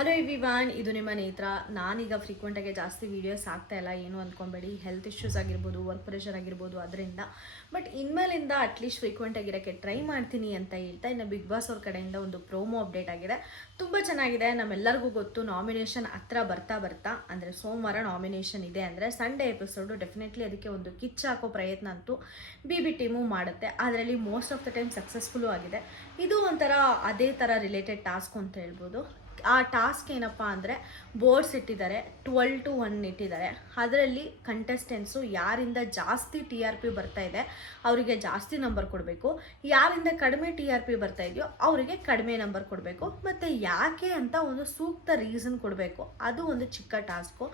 Hello everyone, ಇದು ನಿಮ್ಮ ನೇತ್ರ. ನಾನೀಗ ಫ್ರೀಕ್ವೆಂಟಾಗಿ ಜಾಸ್ತಿ ವೀಡಿಯೋಸ್ ಆಗ್ತಾ ಇಲ್ಲ, ಏನು ಅಂದ್ಕೊಬೇಡಿ. ಹೆಲ್ತ್ ಇಶ್ಯೂಸ್ ಆಗಿರ್ಬೋದು, ವರ್ಕ್ ಪ್ರೆಷರ್ ಆಗಿರ್ಬೋದು, ಅದರಿಂದ. ಬಟ್ ಇನ್ಮೇಲಿಂದ ಅಟ್ಲೀಸ್ಟ್ ಫ್ರೀಕ್ವೆಂಟ್ ಆಗಿರೋಕ್ಕೆ ಟ್ರೈ ಮಾಡ್ತೀನಿ ಅಂತ ಹೇಳ್ತಾ, ಇನ್ನು ಬಿಗ್ ಬಾಸ್ ಅವ್ರ ಕಡೆಯಿಂದ ಒಂದು ಪ್ರೋಮೋ ಅಪ್ಡೇಟ್ ಆಗಿದೆ. ತುಂಬ ಚೆನ್ನಾಗಿದೆ. ನಮ್ಮೆಲ್ಲರಿಗೂ ಗೊತ್ತು, ನಾಮಿನೇಷನ್ ಹತ್ರ ಬರ್ತಾ ಅಂದರೆ ಸೋಮವಾರ ನಾಮಿನೇಷನ್ ಇದೆ ಅಂದರೆ ಸಂಡೇ ಎಪಿಸೋಡು ಡೆಫಿನೆಟ್ಲಿ ಅದಕ್ಕೆ ಒಂದು ಕಿಚ್ಚು ಹಾಕೋ ಪ್ರಯತ್ನ ಅಂತೂ BB ಟೀಮು ಮಾಡುತ್ತೆ. ಅದರಲ್ಲಿ most of the time successful ಆಗಿದೆ. ಇದು ಒಂಥರ ಅದೇ ಥರ ರಿಲೇಟೆಡ್ ಟಾಸ್ಕ್ ಅಂತ ಹೇಳ್ಬೋದು. ಆ ಟಾಸ್ಕ್ ಏನಪ್ಪ ಅಂದರೆ ಬೋರ್ಡ್ಸ್ ಇಟ್ಟಿದ್ದಾರೆ, 12 to 1 ಇಟ್ಟಿದ್ದಾರೆ. ಅದರಲ್ಲಿ ಕಂಟೆಸ್ಟೆಂಟ್ಸು ಯಾರಿಂದ ಜಾಸ್ತಿ TRP ಬರ್ತಾ ಇದೆ ಅವರಿಗೆ ಜಾಸ್ತಿ ನಂಬರ್ ಕೊಡಬೇಕು, ಯಾರಿಂದ ಕಡಿಮೆ TRP ಬರ್ತಾ ಇದೆಯೋ ಅವರಿಗೆ ಕಡಿಮೆ ನಂಬರ್ ಕೊಡಬೇಕು. ಮತ್ತು ಯಾಕೆ ಅಂತ ಒಂದು ಸೂಕ್ತ ರೀಸನ್ ಕೊಡಬೇಕು. ಅದು ಒಂದು ಚಿಕ್ಕ ಟಾಸ್ಕು.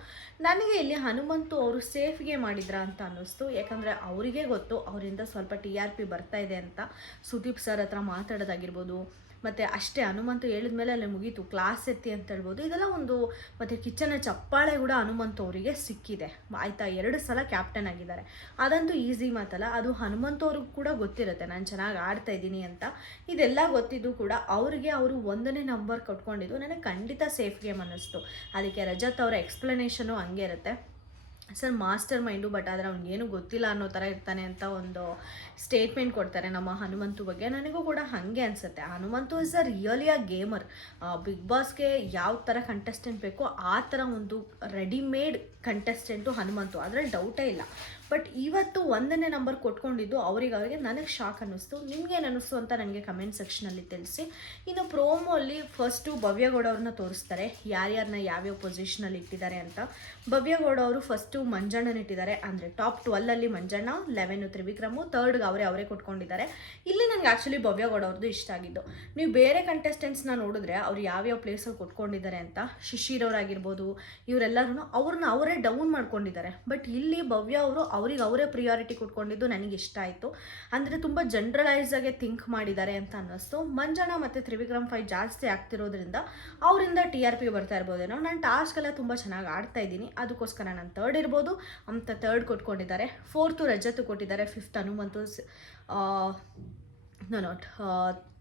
ನನಗೆ ಇಲ್ಲಿ ಹನುಮಂತು ಅವರು ಸೇಫ್ಗೆ ಮಾಡಿದ್ರ ಅಂತ ಅನ್ನಿಸ್ತು. ಯಾಕಂದರೆ ಅವರಿಗೆ ಗೊತ್ತು ಅವರಿಂದ ಸ್ವಲ್ಪ TRP ಬರ್ತಾ ಇದೆ ಅಂತ. ಸುದೀಪ್ ಸರ್ ಹತ್ರ ಮಾತಾಡೋದಾಗಿರ್ಬೋದು, ಮತ್ತು ಅಷ್ಟೇ ಹನುಮಂತು ಹೇಳಿದ್ಮೇಲೆ ಅಲ್ಲಿ ಮುಗೀತು, ಕ್ಲಾಸ್ ಎತ್ತಿ ಅಂತ ಹೇಳ್ಬೋದು. ಇದೆಲ್ಲ ಒಂದು ಮತ್ತು ಕಿಚ್ಚನ ಚಪ್ಪಾಳೆ ಕೂಡ ಹನುಮಂತು ಅವರಿಗೆ ಸಿಕ್ಕಿದೆ ಆಯಿತಾ. 2 ಸಲ ಕ್ಯಾಪ್ಟನ್ ಆಗಿದ್ದಾರೆ, ಅದಂತೂ ಈಸಿ ಮಾತಲ್ಲ. ಅದು ಹನುಮಂತು ಅವ್ರಿಗೆ ಕೂಡ ಗೊತ್ತಿರುತ್ತೆ ನಾನು ಚೆನ್ನಾಗಿ ಆಡ್ತಾ ಇದ್ದೀನಿ ಅಂತ. ಇದೆಲ್ಲ ಗೊತ್ತಿದ್ದು ಕೂಡ ಅವರಿಗೆ ಅವರು 1ನೇ ನಂಬರ್ ಕೊಟ್ಕೊಂಡಿದ್ದು ನನಗೆ ಖಂಡಿತ ಸೇಫ್ ಗೇಮ್ ಅನ್ನಿಸ್ತು. ಅದಕ್ಕೆ ರಜತ್ ಅವರ ಎಕ್ಸ್ಪ್ಲನೇಷನು ಹಂಗೆ ಇರುತ್ತೆ, ಸರ್ ಮಾಸ್ಟರ್ ಮೈಂಡು, ಬಟ್ ಆದರೆ ಅವ್ನಿಗೇನು ಗೊತ್ತಿಲ್ಲ ಅನ್ನೋ ಥರ ಇರ್ತಾನೆ ಅಂತ ಒಂದು ಸ್ಟೇಟ್ಮೆಂಟ್ ಕೊಡ್ತಾರೆ ನಮ್ಮ ಹನುಮಂತು ಬಗ್ಗೆ. ನನಗೂ ಕೂಡ ಹಾಗೆ ಅನಿಸುತ್ತೆ. Hanumanthu is really a gamer. Big ಬಾಸ್ಗೆ ಯಾವ ಥರ ಕಂಟೆಸ್ಟೆಂಟ್ ಬೇಕೋ ಆ ಥರ ಒಂದು ರೆಡಿಮೇಡ್ ಕಂಟೆಸ್ಟೆಂಟು ಹನುಮಂತು, ಅದರಲ್ಲಿ ಡೌಟೇ ಇಲ್ಲ. ಬಟ್ ಇವತ್ತು 1ನೇ ನಂಬರ್ ಕೊಟ್ಕೊಂಡಿದ್ದು ಅವರಿಗೆ ನನಗೆ ಶಾಕ್ ಅನ್ನಿಸ್ತು. ನಿಮ್ಗೇನು ಅನ್ನಿಸ್ತು ಅಂತ ನನಗೆ ಕಮೆಂಟ್ ಸೆಕ್ಷನಲ್ಲಿ ತಿಳಿಸಿ. ಇನ್ನು ಪ್ರೋಮೋ ಅಲ್ಲಿ ಫಸ್ಟು ಭವ್ಯಗೌಡ ಅವ್ರನ್ನ ತೋರಿಸ್ತಾರೆ, ಯಾರ್ಯಾರನ್ನ ಯಾವ್ಯಾವ ಪೊಸಿಷನಲ್ಲಿ ಇಟ್ಟಿದ್ದಾರೆ ಅಂತ. ಭವ್ಯಗೌಡ ಅವರು ಫಸ್ಟು ಮಂಜಣ್ಣನ ಇಟ್ಟಿದ್ದಾರೆ, ಅಂದರೆ ಟಾಪ್ 12ಅಲ್ಲಿ ಮಂಜಣ್ಣ, 11 ತ್ರಿವಿಕ್ರಮು, 3rd ಅವರೇ ಕೊಟ್ಕೊಂಡಿದ್ದಾರೆ. ಇಲ್ಲಿ ನನಗೆ ಆ್ಯಕ್ಚುಲಿ ಭವ್ಯಗೌಡ ಅವ್ರದ್ದು ಇಷ್ಟ ಆಗಿದ್ದು. ನೀವು ಬೇರೆ ಕಂಟೆಸ್ಟೆಂಟ್ಸ್ನ ನೋಡಿದ್ರೆ ಅವ್ರು ಯಾವ್ಯಾವ ಪ್ಲೇಸಲ್ಲಿ ಕೊಟ್ಕೊಂಡಿದ್ದಾರೆ ಅಂತ, ಶಿಶಿರ್ ಅವರಾಗಿರ್ಬೋದು, ಇವರೆಲ್ಲರೂ ಅವ್ರನ್ನ ಅವರೇ ಡೌನ್ ಮಾಡ್ಕೊಂಡಿದ್ದಾರೆ. ಬಟ್ ಇಲ್ಲಿ ಭವ್ಯ ಅವರು ಅವರೇ ಪ್ರಿಯಾರಿಟಿ ಕೊಟ್ಕೊಂಡಿದ್ದು ನನಗೆ ಇಷ್ಟ ಆಯಿತು. ಅಂದರೆ ತುಂಬ ಜನರಲೈಸ್ ಆಗಿ ಥಿಂಕ್ ಮಾಡಿದ್ದಾರೆ ಅಂತ ಅನ್ನಿಸ್ತು. ಮಂಜಣ್ಣ ಮತ್ತು ತ್ರಿವಿಕ್ರಮ್ ಫೈಟ್ ಜಾಸ್ತಿ ಆಗ್ತಿರೋದ್ರಿಂದ ಅವರಿಂದ TRP ಬರ್ತಾ ಇರ್ಬೋದೇನೋ. ನಾನು ಟಾಸ್ಕ್ ಎಲ್ಲ ತುಂಬ ಚೆನ್ನಾಗಿ ಆಡ್ತಾ ಇದ್ದೀನಿ, ಅದಕ್ಕೋಸ್ಕರ ನಾನು 3rd ಇರ್ಬೋದು ಅಂತ 3rd ಕೊಟ್ಕೊಂಡಿದ್ದಾರೆ. 4th ರಜತ್ ಕೊಟ್ಟಿದ್ದಾರೆ, 5th Hanumanthu,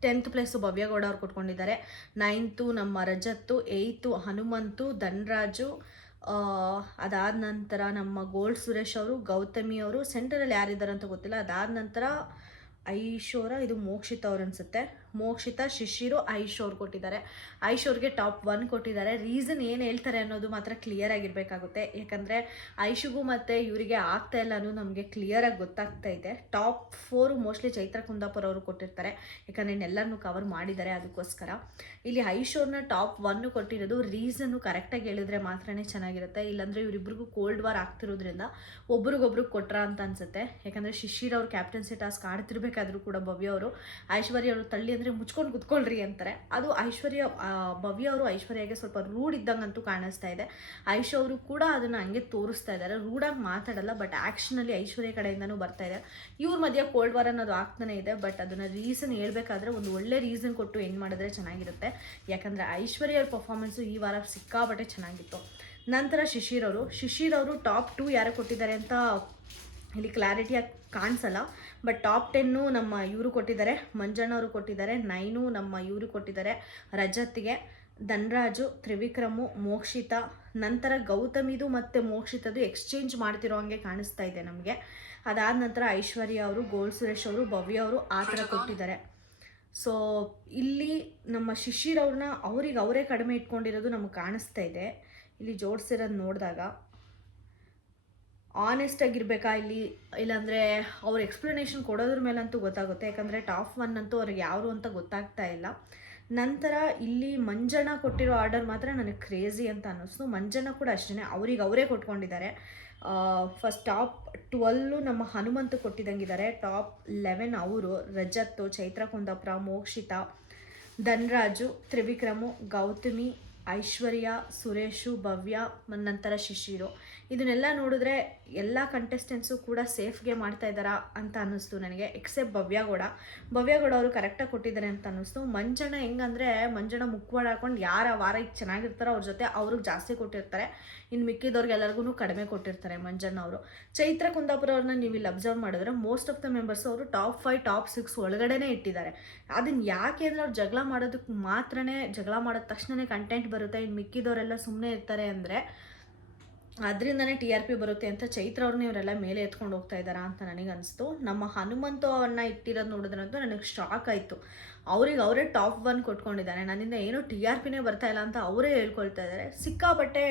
10th place Bhavya Gowda ಅವ್ರು ಕೊಟ್ಕೊಂಡಿದ್ದಾರೆ, 9th ನಮ್ಮ ರಜತ್ತು, 8th ಹನುಮಂತು, ಧನ್ರಾಜು, ಅದಾದ ನಂತರ ನಮ್ಮ ಗೋಲ್ಡ್ ಸುರೇಶ್ ಅವರು, ಗೌತಮಿ ಅವರು, ಸೆಂಟರಲ್ಲಿ ಯಾರಿದ್ದಾರೆ ಅಂತ ಗೊತ್ತಿಲ್ಲ. ಅದಾದ ನಂತರ ಐಶೋರ, ಇದು ಮೋಕ್ಷಿತ ಅವ್ರು ಅನಿಸುತ್ತೆ, ಮೋಕ್ಷಿತ, ಶಿಶಿರು, ಐಶ್ ಅವ್ರು ಕೊಟ್ಟಿದ್ದಾರೆ. ಐಶ್ ಅವ್ರಿಗೆ ಟಾಪ್ 1 ಕೊಟ್ಟಿದ್ದಾರೆ. ರೀಸನ್ ಏನು ಹೇಳ್ತಾರೆ ಅನ್ನೋದು ಮಾತ್ರ ಕ್ಲಿಯರ್ ಆಗಿರಬೇಕಾಗುತ್ತೆ. ಯಾಕಂದರೆ ಐಶುಗೂ ಮತ್ತು ಇವರಿಗೆ ಆಗ್ತಾ ಇಲ್ಲ ಅನ್ನೋದು ನಮಗೆ ಕ್ಲಿಯರಾಗಿ ಗೊತ್ತಾಗ್ತಾ ಇದೆ. ಟಾಪ್ 4 ಮೋಸ್ಟ್ಲಿ ಚೈತ್ರ ಕುಂದಾಪುರ ಅವರು ಕೊಟ್ಟಿರ್ತಾರೆ, ಯಾಕಂದರೆ ಎಲ್ಲರನ್ನೂ ಕವರ್ ಮಾಡಿದ್ದಾರೆ, ಅದಕ್ಕೋಸ್ಕರ. ಇಲ್ಲಿ ಐಶ್ ಅವ್ರನ್ನ ಟಾಪ್ 1 ಕೊಟ್ಟಿರೋದು ರೀಸನ್ನು ಕರೆಕ್ಟಾಗಿ ಹೇಳಿದ್ರೆ ಮಾತ್ರನೇ ಚೆನ್ನಾಗಿರುತ್ತೆ. ಇಲ್ಲಾಂದರೆ ಇವರಿಬ್ರಿಗೂ ಕೋಲ್ಡ್ ವಾರ್ ಆಗ್ತಿರೋದ್ರಿಂದ ಒಬ್ರಿಗೊಬ್ರಿಗೆ ಕೊಟ್ರ ಅಂತ ಅನಿಸುತ್ತೆ. ಯಾಕಂದರೆ ಶಿಶಿರ್ ಅವ್ರು ಕ್ಯಾಪ್ಟನ್ಸಿ ಟಾಸ್ಕ್ ಆಡ್ತಿರ್ಬೇಕಾದ್ರೂ ಕೂಡ ಭವ್ಯ ಅವರು ಐಶ್ವರ್ಯ ಅವರು ತಳ್ಳಿ ಅಂದರೆ ಮುಚ್ಕೊಂಡು ಕುತ್ಕೊಳ್ರಿ ಅಂತಾರೆ. ಅದು ಭವ್ಯ ಅವರು ಐಶ್ವರ್ಯಗೆ ಸ್ವಲ್ಪ ರೂಢ್ ಇದ್ದಂಗಂತೂ ಕಾಣಿಸ್ತಾ ಇದೆ. ಐಶ್ ಅವರು ಕೂಡ ಅದನ್ನು ಹಂಗೆ ತೋರಿಸ್ತಾ ಇದ್ದಾರೆ. ರೂಢಾಗಿ ಮಾತಾಡಲ್ಲ, ಬಟ್ ಆ್ಯಕ್ಷನಲ್ಲಿ ಐಶ್ವರ್ಯ ಕಡೆಯಿಂದನೂ ಬರ್ತಾ ಇದೆ. ಇವ್ರ ಮಧ್ಯೆ ಕೋಲ್ಡ್ ವಾರ್ ಅನ್ನೋದು ಆಗ್ತಾನೆ ಇದೆ. ಬಟ್ ಅದನ್ನು ರೀಸನ್ ಹೇಳ್ಬೇಕಾದ್ರೆ ಒಂದು ಒಳ್ಳೆ ರೀಸನ್ ಕೊಟ್ಟು ಏನು ಮಾಡಿದ್ರೆ ಚೆನ್ನಾಗಿರುತ್ತೆ. ಯಾಕಂದರೆ ಐಶ್ವರ್ಯ ಅವ್ರ ಪರ್ಫಾರ್ಮೆನ್ಸು ಈ ವಾರ ಸಿಕ್ಕಾಪಟ್ಟೆ ಚೆನ್ನಾಗಿತ್ತು. ನಂತರ ಶಿಶಿರ್ ಅವರು ಟಾಪ್ 2 ಯಾರು ಕೊಟ್ಟಿದ್ದಾರೆ ಅಂತ ಇಲ್ಲಿ ಕ್ಲಾರಿಟಿಯಾಗಿ ಕಾಣಿಸಲ್ಲ. ಬಟ್ ಟಾಪ್ 10 ನಮ್ಮ ಇವರು ಕೊಟ್ಟಿದ್ದಾರೆ, ಮಂಜಣ್ಣವರು ಕೊಟ್ಟಿದ್ದಾರೆ, 9 ನಮ್ಮ ಇವರು ಕೊಟ್ಟಿದ್ದಾರೆ ರಜತ್ಗೆ, ಧನ್ರಾಜು, ತ್ರಿವಿಕ್ರಮು, ಮೋಕ್ಷಿತ. ನಂತರ ಗೌತಮಿದು ಮತ್ತು ಮೋಕ್ಷಿತದು ಎಕ್ಸ್ಚೇಂಜ್ ಮಾಡ್ತಿರೋ ಹಂಗೆ ಕಾಣಿಸ್ತಾ ಇದೆ ನಮಗೆ. ಅದಾದ ನಂತರ ಐಶ್ವರ್ಯ ಅವರು, ಗೋಲ್ಡ್ ಸುರೇಶ್ ಅವರು, ಭವ್ಯ ಅವರು ಆ ಥರ ಕೊಟ್ಟಿದ್ದಾರೆ. ಸೊ ಇಲ್ಲಿ ನಮ್ಮ ಶಿಶಿರ್ ಅವ್ರನ್ನ ಅವರೇ ಕಡಿಮೆ ಇಟ್ಕೊಂಡಿರೋದು ನಮಗೆ ಕಾಣಿಸ್ತಾ ಇದೆ. ಇಲ್ಲಿ ಜೋಡಿಸಿರೋದು ನೋಡಿದಾಗ ಆನೆಸ್ಟ್ ಆಗಿರಬೇಕಾ ಇಲ್ಲಿ, ಇಲ್ಲಾಂದರೆ ಅವ್ರ ಎಕ್ಸ್ಪ್ಲನೇಷನ್ ಕೊಡೋದ್ರ ಮೇಲಂತೂ ಗೊತ್ತಾಗುತ್ತೆ. ಯಾಕಂದರೆ ಟಾಪ್ 1 ಅಂತೂ ಅವ್ರಿಗೆ ಯಾರು ಅಂತ ಗೊತ್ತಾಗ್ತಾ ಇಲ್ಲ. ನಂತರ ಇಲ್ಲಿ ಮಂಜಣ್ಣ ಕೊಟ್ಟಿರೋ ಆರ್ಡರ್ ಮಾತ್ರ ನನಗೆ ಕ್ರೇಜಿ ಅಂತ ಅನ್ನಿಸ್ತು. ಮಂಜಣ್ಣ ಕೂಡ ಅಷ್ಟೇ ಅವರೇ ಕೊಟ್ಕೊಂಡಿದ್ದಾರೆ. ಫಸ್ಟ್ ಟಾಪ್ 12 ನಮ್ಮ ಹನುಮಂತು ಕೊಟ್ಟಿದ್ದಂಗಿದ್ದಾರೆ, ಟಾಪ್ 11 ಅವರು ರಜತ್ತು, ಚೈತ್ರ ಕುಂದಾಪುರ, ಮೋಕ್ಷಿತ, ಧನ್ರಾಜು, ತ್ರಿವಿಕ್ರಮು, ಗೌತಮಿ, ಐಶ್ವರ್ಯ, ಸುರೇಶು, ಭವ್ಯ, ನಂತರ ಶಿಶಿರು. ಇದನ್ನೆಲ್ಲ ನೋಡಿದ್ರೆ ಎಲ್ಲ ಕಂಟೆಸ್ಟೆಂಟ್ಸು ಕೂಡ ಸೇಫ್ಗೆ ಮಾಡ್ತಾ ಇದ್ದಾರಾ ಅಂತ ಅನ್ನಿಸ್ತು ನನಗೆ, ಎಕ್ಸೆಪ್ಟ್ ಭವ್ಯಗೌಡ ಅವರು ಕರೆಕ್ಟಾಗಿ ಕೊಟ್ಟಿದ್ದಾರೆ ಅಂತ ಅನ್ನಿಸ್ತು. ಮಂಜಣ್ಣ ಹೆಂಗಂದರೆ ಮಂಜಣ್ಣ ಮುಖವಾಡ ಹಾಕೊಂಡು ಯಾರು ಆ ವಾರ ಚೆನ್ನಾಗಿರ್ತಾರೋ ಅವ್ರ ಜೊತೆ ಅವ್ರಿಗೆ ಜಾಸ್ತಿ ಕೊಟ್ಟಿರ್ತಾರೆ, ಇನ್ನು ಮಿಕ್ಕಿದವ್ರಿಗೆಲ್ಲರಿಗೂ ಕಡಿಮೆ ಕೊಟ್ಟಿರ್ತಾರೆ ಮಂಜಣ್ಣ ಅವರು. ಚೈತ್ರ ಕುಂದಾಪುರ ಅವ್ರನ್ನ ನೀವು ಇಲ್ಲಿ ಅಬ್ಸರ್ವ್ ಮಾಡಿದ್ರೆ ಮೋಸ್ಟ್ ಆಫ್ ದ ಮೆಂಬರ್ಸ್ ಅವರು ಟಾಪ್ 5 ಟಾಪ್ 6 ಒಳಗಡೆನೇ ಇಟ್ಟಿದ್ದಾರೆ. ಅದನ್ನು ಯಾಕೆ ಅಂದರೆ ಅವ್ರು ಜಗಳ ಮಾಡೋದಕ್ಕೆ ಮಾತ್ರನೇ, ಜಗಳ ಮಾಡಿದ ತಕ್ಷಣವೇ ಕಂಟೆಂಟ್ ಬರುತ್ತೆ, ಇನ್ನು ಮಿಕ್ಕಿದವರೆಲ್ಲ ಸುಮ್ಮನೆ ಇರ್ತಾರೆ ಅಂದರೆ ಅದರಿಂದನೇ TRP ಬರುತ್ತೆ ಅಂತ ಚೈತ್ರ ಅವ್ರನ್ನ ಇವರೆಲ್ಲ ಮೇಲೆ ಎತ್ಕೊಂಡು ಹೋಗ್ತಾ ಇದ್ದಾರಾ ಅಂತ ನನಗನ್ನಿಸ್ತು. ನಮ್ಮ ಹನುಮಂತು ಅವ್ರನ್ನ ಇಟ್ಟಿರೋದು ನೋಡಿದ್ರಂತೂ ನನಗೆ ಶಾಕ್ ಆಯಿತು. ಅವ್ರಿಗೆ ಅವರೇ ಟಾಪ್ 1 ಕೊಟ್ಕೊಂಡಿದ್ದಾರೆ. ನನ್ನಿಂದ ಏನೂ TRPನೇ ಬರ್ತಾ ಇಲ್ಲ ಅಂತ ಅವರೇ ಹೇಳ್ಕೊಳ್ತಾ ಇದ್ದಾರೆ. ಸಿಕ್ಕಾಪಟ್ಟೆ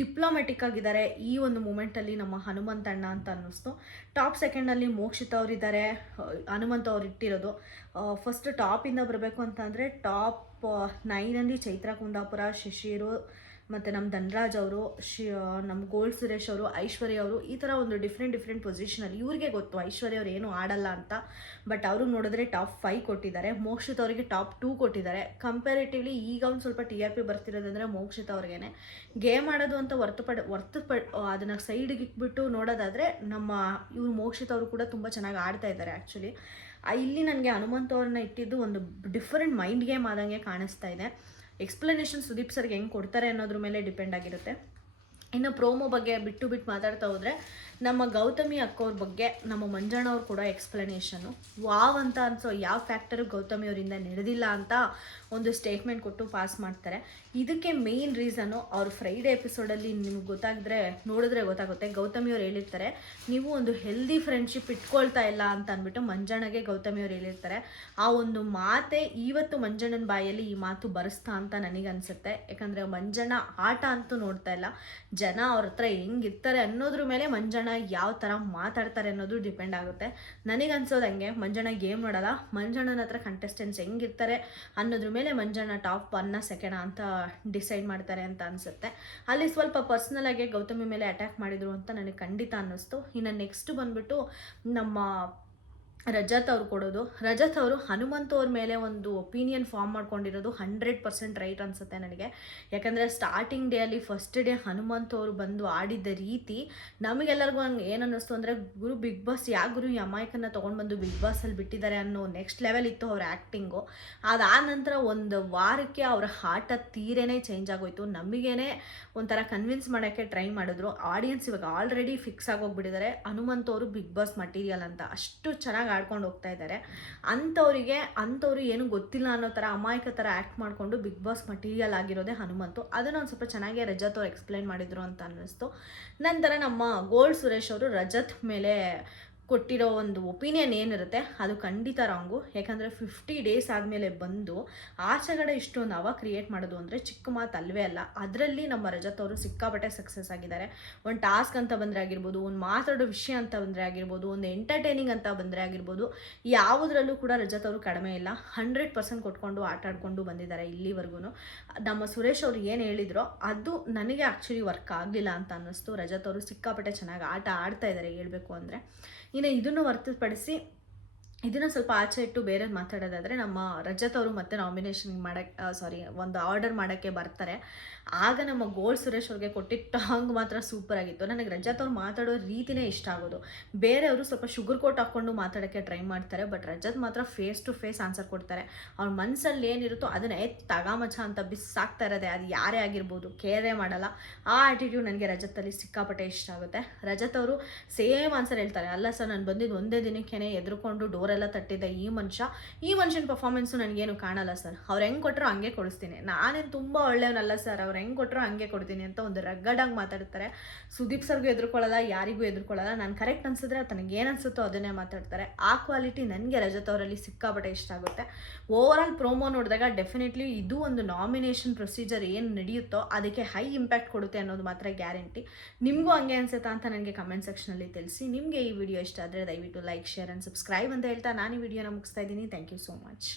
ಡಿಪ್ಲೊಮ್ಯಾಟಿಕ್ ಆಗಿದ್ದಾರೆ ಈ ಒಂದು ಮೂಮೆಂಟಲ್ಲಿ ನಮ್ಮ ಹನುಮಂತಣ್ಣ ಅಂತ ಅನ್ನಿಸ್ತು. ಟಾಪ್ 2ಲ್ಲಿ ಮೋಕ್ಷಿತ್ ಅವರಿದ್ದಾರೆ, ಹನುಮಂತ ಅವ್ರು ಇಟ್ಟಿರೋದು. ಫಸ್ಟ್ ಟಾಪಿಂದ ಬರಬೇಕು ಅಂತಂದರೆ ಟಾಪ್ 9ಲ್ಲಿ ಚೈತ್ರ ಕುಂದಾಪುರ, ಶಶಿರು, ಮತ್ತು ನಮ್ಮ ಧನರಾಜ್ ಅವರು, ನಮ್ಮ ಗೋಲ್ಡ್ ಸುರೇಶ್ ಅವರು, ಐಶ್ವರ್ಯ ಅವರು, ಈ ಥರ ಒಂದು ಡಿಫ್ರೆಂಟ್ ಪೊಸಿಷನಲ್ಲಿ. ಇವ್ರಿಗೆ ಗೊತ್ತು ಐಶ್ವರ್ಯ ಅವ್ರು ಏನೂ ಆಡಲ್ಲ ಅಂತ, ಬಟ್ ಅವರು ನೋಡಿದ್ರೆ ಟಾಪ್ 5 ಕೊಟ್ಟಿದ್ದಾರೆ. ಮೋಕ್ಷಿತ್ ಅವರಿಗೆ ಟಾಪ್ 2 ಕೊಟ್ಟಿದ್ದಾರೆ. ಕಂಪ್ಯಾರಿಟಿವ್ಲಿ ಈಗ ಒಂದು ಸ್ವಲ್ಪ TRP ಬರ್ತಿರೋದಂದರೆ ಮೋಕ್ಷಿತ್ ಅವ್ರಿಗೇನೆ. ಗೇಮ್ ಆಡೋದು ಅಂತ ಅದನ್ನು ಸೈಡಿಗೆ ಇಟ್ಬಿಟ್ಟು ನೋಡೋದಾದರೆ ನಮ್ಮ ಇವ್ರು ಮೋಕ್ಷಿತ್ ಅವರು ಕೂಡ ತುಂಬ ಚೆನ್ನಾಗಿ ಆಡ್ತಾ ಇದ್ದಾರೆ. ಆ್ಯಕ್ಚುಲಿ ಇಲ್ಲಿ ನನಗೆ ಹನುಮಂತ ಅವ್ರನ್ನ ಇಟ್ಟಿದ್ದು ಒಂದು ಡಿಫರೆಂಟ್ ಮೈಂಡ್ ಗೇಮ್ ಆದಂಗೆ ಕಾಣಿಸ್ತಾ ಇದೆ. ಎಕ್ಸ್ಪ್ಲನೇಷನ್ ಸುದೀಪ್ ಸರ್ಗೆ ಹೆಂಗೆ ಕೊಡ್ತಾರೆ ಅನ್ನೋದ್ರ ಮೇಲೆ ಡಿಪೆಂಡ್ ಆಗಿರುತ್ತೆ. ಇನ್ನು ಪ್ರೋಮೋ ಬಗ್ಗೆ ಬಿಟ್ಟು ಮಾತಾಡ್ತಾ ಹೋದರೆ ನಮ್ಮ ಗೌತಮಿ ಅಕ್ಕವ್ರ ಬಗ್ಗೆ ನಮ್ಮ ಮಂಜಣ್ಣ ಅವ್ರು ಕೂಡ ಎಕ್ಸ್ಪ್ಲನೇಷನು ವಾವ್ ಅಂತ ಅನ್ಸೋ ಯಾವ ಫ್ಯಾಕ್ಟರು ಗೌತಮಿ ಅವರಿಂದ ನಡೆದಿಲ್ಲ ಅಂತ ಒಂದು ಸ್ಟೇಟ್ಮೆಂಟ್ ಕೊಟ್ಟು ಪಾಸ್ ಮಾಡ್ತಾರೆ. ಇದಕ್ಕೆ ಮೇನ್ ರೀಸನ್ನು ಅವ್ರು ಫ್ರೈಡೇ ಎಪಿಸೋಡಲ್ಲಿ ನಿಮ್ಗೆ ನೋಡಿದ್ರೆ ಗೊತ್ತಾಗುತ್ತೆ. ಗೌತಮಿ ಅವ್ರು ಹೇಳಿರ್ತಾರೆ, ನೀವು ಒಂದು ಹೆಲ್ದಿ ಫ್ರೆಂಡ್ಶಿಪ್ ಇಟ್ಕೊಳ್ತಾ ಇಲ್ಲ ಅಂತ ಅಂದ್ಬಿಟ್ಟು ಮಂಜಣ್ಣಗೆ ಗೌತಮಿ ಅವ್ರು ಹೇಳಿರ್ತಾರೆ. ಆ ಒಂದು ಮಾತೆ ಇವತ್ತು ಮಂಜಣ್ಣನ ಬಾಯಲ್ಲಿ ಈ ಮಾತು ಬರೆಸ್ತಾ ಅಂತ ನನಗನ್ಸುತ್ತೆ. ಯಾಕಂದರೆ ಮಂಜಣ್ಣ ಆಟ ಅಂತೂ ನೋಡ್ತಾ ಇಲ್ಲ, ಜನ ಅವ್ರ ಹತ್ರ ಹೆಂಗಿರ್ತಾರೆ ಅನ್ನೋದ್ರ ಮೇಲೆ ಮಂಜಣ್ಣ ಯಾವ ಥರ ಮಾತಾಡ್ತಾರೆ ಅನ್ನೋದು ಡಿಪೆಂಡ್ ಆಗುತ್ತೆ. ನನಗನ್ಸೋದು ಹಂಗೆ, ಮಂಜಣ್ಣ ಗೇಮ್ ನೋಡಲ್ಲ, ಮಂಜಣ್ಣನ ಹತ್ರ ಕಂಟೆಸ್ಟೆಂಟ್ಸ್ ಹೆಂಗಿರ್ತಾರೆ ಅನ್ನೋದ್ರ ಮೇಲೆ ಮಂಜಣ್ಣ ಟಾಪ್ 1 2 ಅಂತ ಡಿಸೈಡ್ ಮಾಡ್ತಾರೆ ಅಂತ ಅನಿಸುತ್ತೆ. ಅಲ್ಲಿ ಸ್ವಲ್ಪ ಪರ್ಸ್ನಲ್ ಆಗಿ ಗೌತಮಿ ಮೇಲೆ ಅಟ್ಯಾಕ್ ಮಾಡಿದರು ಅಂತ ನನಗೆ ಖಂಡಿತ ಅನ್ನಿಸ್ತು. ಇನ್ನು ನೆಕ್ಸ್ಟ್ ಬಂದ್ಬಿಟ್ಟು ನಮ್ಮ ರಜತ್ ಅವ್ರು ಕೊಡೋದು. ರಜತ್ ಅವರು ಹನುಮಂತ ಅವ್ರ ಮೇಲೆ ಒಂದು ಒಪಿನಿಯನ್ ಫಾರ್ಮ್ ಮಾಡ್ಕೊಂಡಿರೋದು 100% ರೈಟ್ ಅನಿಸುತ್ತೆ ನನಗೆ. ಯಾಕಂದರೆ starting day first day Hanumantha ಅವರು ಬಂದು ಆಡಿದ್ದ ರೀತಿ ನಮಗೆಲ್ಲರಿಗೂ ಹಂಗೆ ಏನು ಅನ್ನಿಸ್ತು ಅಂದರೆ, ಬಿಗ್ ಬಾಸ್ ಗುರು ಈ ಅಮಾಯಕನ ತೊಗೊಂಡು ಬಂದು ಬಿಗ್ ಬಾಸಲ್ಲಿ ಬಿಟ್ಟಿದ್ದಾರೆ ಅನ್ನೋ ನೆಕ್ಸ್ಟ್ ಲೆವೆಲ್ ಇತ್ತು ಅವ್ರ ಆ್ಯಕ್ಟಿಂಗು. ಅದಾದ ನಂತರ ಒಂದು ವಾರಕ್ಕೆ ಅವರ ಆಟ ತೀರೇನೇ ಚೇಂಜ್ ಆಗೋಯ್ತು. ನಮಗೇನೆ ಒಂಥರ ಕನ್ವಿನ್ಸ್ ಮಾಡೋಕ್ಕೆ ಟ್ರೈ ಮಾಡಿದ್ರು. ಆಡಿಯನ್ಸ್ ಇವಾಗ ಆಲ್ರೆಡಿ ಫಿಕ್ಸ್ ಆಗೋಗ್ಬಿಟ್ಟಿದ್ದಾರೆ ಹನುಮಂತ ಅವರು ಬಿಗ್ ಬಾಸ್ ಮಟೀರಿಯಲ್ ಅಂತ. ಅಷ್ಟು ಚೆನ್ನಾಗಿ ಆಡ್ಕೊಂಡು ಹೋಗ್ತಾ ಇದ್ದಾರೆ. ಅಂಥವ್ರು ಏನು ಗೊತ್ತಿಲ್ಲ ಅನ್ನೋ ಥರ ಅಮಾಯಕ ಥರ ಆ್ಯಕ್ಟ್ ಮಾಡಿಕೊಂಡು ಬಿಗ್ ಬಾಸ್ ಮಟೀರಿಯಲ್ ಆಗಿರೋದೇ ಹನುಮಂತು. ಅದನ್ನು ಒಂದು ಸ್ವಲ್ಪ ಚೆನ್ನಾಗಿ ರಜತ್ ಅವ್ರು ಎಕ್ಸ್ಪ್ಲೈನ್ ಮಾಡಿದ್ರು ಅಂತ ಅನ್ನಿಸ್ತು. ನಂತರ ನಮ್ಮ ಗೋಲ್ಡ್ ಸುರೇಶ್ ಅವರು ರಜತ್ ಮೇಲೆ ಕೊಟ್ಟಿರೋ ಒಂದು ಒಪಿನಿಯನ್ ಏನಿರುತ್ತೆ ಅದು ಖಂಡಿತ ರಾಂಗು. ಯಾಕಂದರೆ 50 ಡೇಸ್ ಆದಮೇಲೆ ಬಂದು ಆಚೆಗಡೆ ಇಷ್ಟೊಂದು ಹವಾ ಕ್ರಿಯೇಟ್ ಮಾಡೋದು ಅಂದರೆ ಚಿಕ್ಕ ಮಾತು ಅಲ್ವೇ ಅಲ್ಲ. ಅದರಲ್ಲಿ ನಮ್ಮ ರಜತ್ ಅವರು ಸಿಕ್ಕಾಪಟ್ಟೆ ಸಕ್ಸಸ್ ಆಗಿದ್ದಾರೆ. ಒಂದು ಟಾಸ್ಕ್ ಅಂತ ಬಂದರೆ ಆಗಿರ್ಬೋದು, ಒಂದು ಮಾತಾಡೋ ವಿಷಯ ಅಂತ ಬಂದರೆ ಆಗಿರ್ಬೋದು, ಒಂದು ಎಂಟರ್ಟೈನಿಂಗ್ ಅಂತ ಬಂದರೆ ಆಗಿರ್ಬೋದು, ಯಾವುದರಲ್ಲೂ ಕೂಡ ರಜತ್ ಅವರು ಕಡಿಮೆ ಇಲ್ಲ. 100% ಕೊಟ್ಕೊಂಡು ಆಟ ಆಡ್ಕೊಂಡು ಬಂದಿದ್ದಾರೆ ಇಲ್ಲಿವರೆಗೂ. ನಮ್ಮ ಸುರೇಶ್ ಅವರು ಏನು ಹೇಳಿದ್ರೋ ಅದು ನನಗೆ ಆ್ಯಕ್ಚುಲಿ ವರ್ಕ್ ಆಗಲಿಲ್ಲ ಅಂತ ಅನ್ನಿಸ್ತು. ರಜತ್ ಅವರು ಸಿಕ್ಕಾಪಟ್ಟೆ ಚೆನ್ನಾಗಿ ಆಟ ಆಡ್ತಾ ಇದ್ದಾರೆ ಹೇಳಬೇಕು ಅಂದರೆ. ಇನ್ನು ಇದನ್ನು ಹೊರತುಪಡಿಸಿ ಇದನ್ನು ಸ್ವಲ್ಪ ಆಚೆ ಇಟ್ಟು ಬೇರೆ ಮಾತಾಡೋದಾದರೆ, ನಮ್ಮ ರಜತ್ ಅವರು ಮತ್ತೆ ನಾಮಿನೇಷನ್ ಒಂದು ಆರ್ಡರ್ ಮಾಡೋಕ್ಕೆ ಬರ್ತಾರೆ. ಆಗ ನಮ್ಮ ಗೋಲ್ಡ್ ಸುರೇಶ್ ಅವ್ರಿಗೆ ಕೊಟ್ಟಿದ್ದ ಟಾಂಗ್ ಮಾತ್ರ ಸೂಪರ್ ಆಗಿತ್ತು. ನನಗೆ ರಜತ್ ಅವ್ರು ಮಾತಾಡೋ ರೀತಿನೇ ಇಷ್ಟ ಆಗೋದು. ಬೇರೆಯವರು ಸ್ವಲ್ಪ ಶುಗರ್ ಕೋಟ್ ಹಾಕ್ಕೊಂಡು ಮಾತಾಡೋಕ್ಕೆ ಟ್ರೈ ಮಾಡ್ತಾರೆ, ಬಟ್ ರಜತ್ ಮಾತ್ರ ಫೇಸ್ ಟು ಫೇಸ್ ಆನ್ಸರ್ ಕೊಡ್ತಾರೆ. ಅವ್ರ ಮನಸ್ಸಲ್ಲಿ ಏನಿರುತ್ತೋ ಅದನ್ನೇ ತಗಾಮಚ ಅಂತ ಬಿಸಾಕ್ತಾ ಇರೋದೆ, ಅದು ಯಾರೇ ಆಗಿರ್ಬೋದು, ಕೇರೇ ಮಾಡಲ್ಲ. ಆ ಆ್ಯಟಿಟ್ಯೂಡ್ ನನಗೆ ರಜತ್ತಲ್ಲಿ ಸಿಕ್ಕಾಪಟ್ಟೆ ಇಷ್ಟ ಆಗುತ್ತೆ. ರಜತ್ ಅವರು ಸೇಮ್ ಆನ್ಸರ್ ಹೇಳ್ತಾರೆ, ಅಲ್ಲ ಸರ್ ನಾನು ಬಂದಿದ್ದು ಒಂದೇ ದಿನಕ್ಕೇ ಎದ್ರುಕೊಂಡು ಡೋರೆಲ್ಲ ತಟ್ಟಿದ್ದೆ ಈ ಮನುಷ್ಯನ ಪರ್ಫಾರ್ಮೆನ್ಸು ನನಗೇನು ಕಾಣಲ್ಲ ಸರ್. ಅವ್ರು ಹೆಂಗೆ ಕೊಟ್ಟರು ಹಂಗೆ ಕೊಡಿಸ್ತೀನಿ, ನಾನೇನು ತುಂಬ ಒಳ್ಳೆಯವನಲ್ಲ ಸರ್, ಅವ್ರು ಹೆಂಗೆ ಕೊಟ್ಟರು ಹಂಗೆ ಕೊಡ್ತೀನಿ ಅಂತ ಒಂದು ರಗ್ಗಡಾಗಿ ಮಾತಾಡ್ತಾರೆ. ಸುದೀಪ್ ಸರ್ಗೂ ಎದುರ್ಕೊಳ್ಳಲ್ಲ, ಯಾರಿಗೂ ಎದುರ್ಕೊಳ್ಳಲ್ಲ. ನಾನು ಕರೆಕ್ಟ್ ಅನ್ಸಿದ್ರೆ ತನಗೆ ಏನು ಅನ್ಸುತ್ತೋ ಅದನ್ನೇ ಮಾತಾಡ್ತಾರೆ. ಆ ಕ್ವಾಲಿಟಿ ನನಗೆ ರಜತ್ ಅವರಲ್ಲಿ ಸಿಕ್ಕಾಪಟ್ಟೆ ಇಷ್ಟ ಆಗುತ್ತೆ. ಓವರಾಲ್ ಪ್ರೋಮೋ ನೋಡಿದಾಗ ಡೆಫಿನೆಟ್ಲಿ ಇದು ಒಂದು ನಾಮಿನೇಷನ್ ಪ್ರೊಸೀಜರ್ ಏನು ನಡೆಯುತ್ತೋ ಅದಕ್ಕೆ ಹೈ ಇಂಪ್ಯಾಕ್ಟ್ ಕೊಡುತ್ತೆ ಅನ್ನೋದು ಮಾತ್ರ ಗ್ಯಾರಂಟಿ. ನಿಮಗೂ ಹಂಗೆ ಅನ್ಸುತ್ತಾ ಅಂತ ನನಗೆ ಕಮೆಂಟ್ ಸೆಕ್ಷನಲ್ಲಿ ತಿಳಿಸಿ. ನಿಮಗೆ ಈ ವಿಡಿಯೋ ಇಷ್ಟ ಆದರೆ ದಯವಿಟ್ಟು ಲೈಕ್, ಶೇರ್ ಆ್ಯಂಡ್ ಸಬ್ಸ್ಕ್ರೈಬ್ ಅಂತ ಹೇಳ್ತಾ ನಾನು ಈ ವಿಡಿಯೋನ ಮುಗಿಸ್ತಾ ಇದ್ದೀನಿ. Thank you so much.